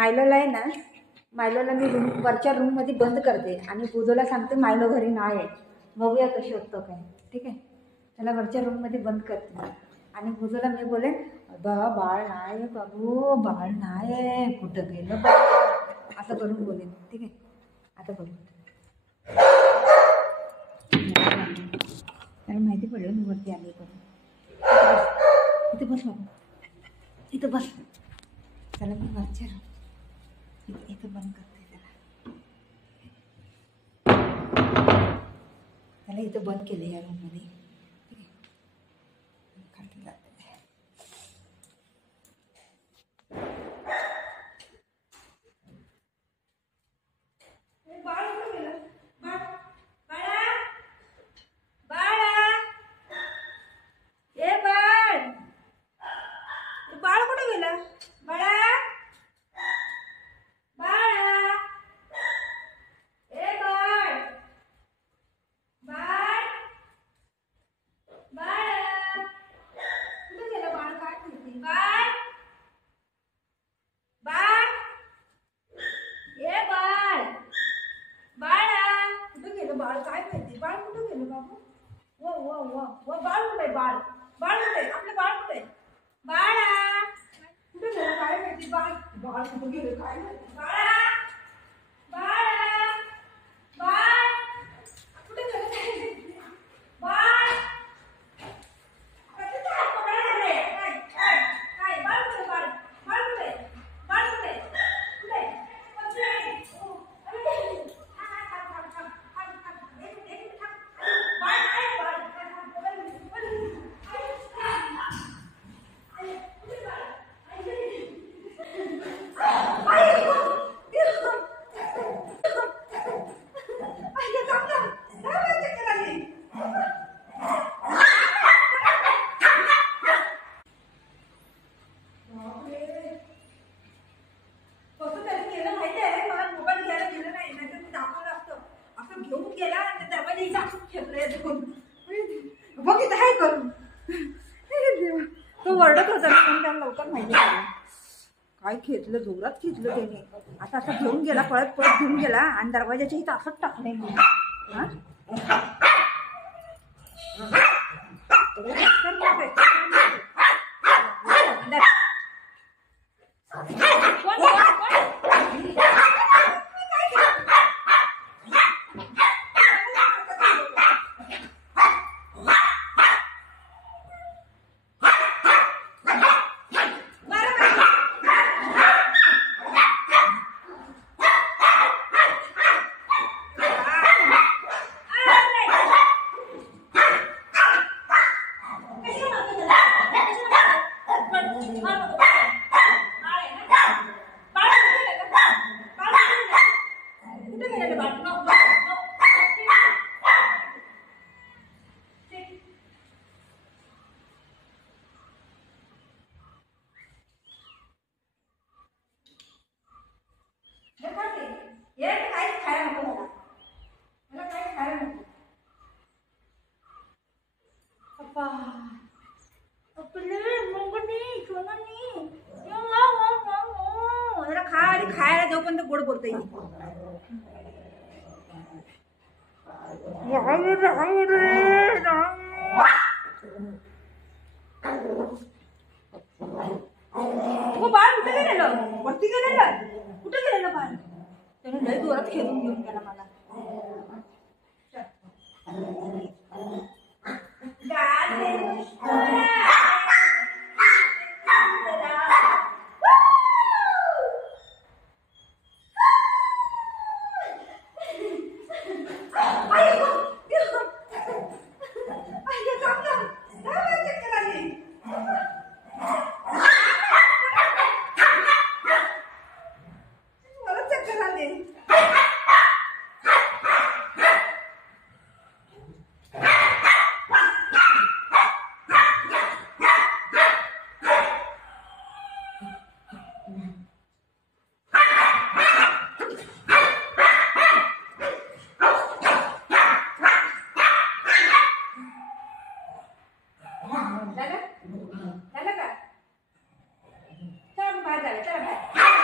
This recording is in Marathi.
मायलोला आहे ना, मायलोला मी वरच्या रूममध्ये बंद करते आणि बुधूला सांगते मायलो घरी नाही आहे, बघूया कशी होतं काय. ठीक आहे, त्याला वरच्या रूममध्ये बंद करते आणि बुधूला मी बोलेन बाळ नाही बाबू, बाळ नाही, कुठं गेलं बाळ, असं करून बोलेन. ठीक आहे, आता बघू. त्याला माहिती पडलं मी वरती आले करून. इथे बस बाबू, इथं बस. त्याला मी वरच्या इथं बंद करते. त्याला इथं बंद केलं या रूममध्ये. ठीक आहे, खाली जाते. बाळ कुठे, बाळ बाळ कुठे, आपलं बाळ कुठे, बाळा कुठे गेलं काय माहिती, बाळ बाळ कुठे गेलं काय माहिती, बाळा बाळा बाळ कुठे गेलं काय माहिती, बाळ बघित आहे करून. तो वरडत होता पण त्याला लवकर माहिती झालं काय खेचलं, जोरात खेचलं त्याने. आता असं घेऊन गेला, पळत पळत घेऊन गेला आणि दरवाजाच्या इथं असंच टाकलंय मी. खायला जाऊ पण गोड बोलतोय. बाळ कुठे गेलेलं, वरती गेलेलं, कुठे गेलेलं बाळ, त्याने लय जोरात खेळून घेऊन गेला मला. झालं का? चला बाहेर झालं, चला बाहेर.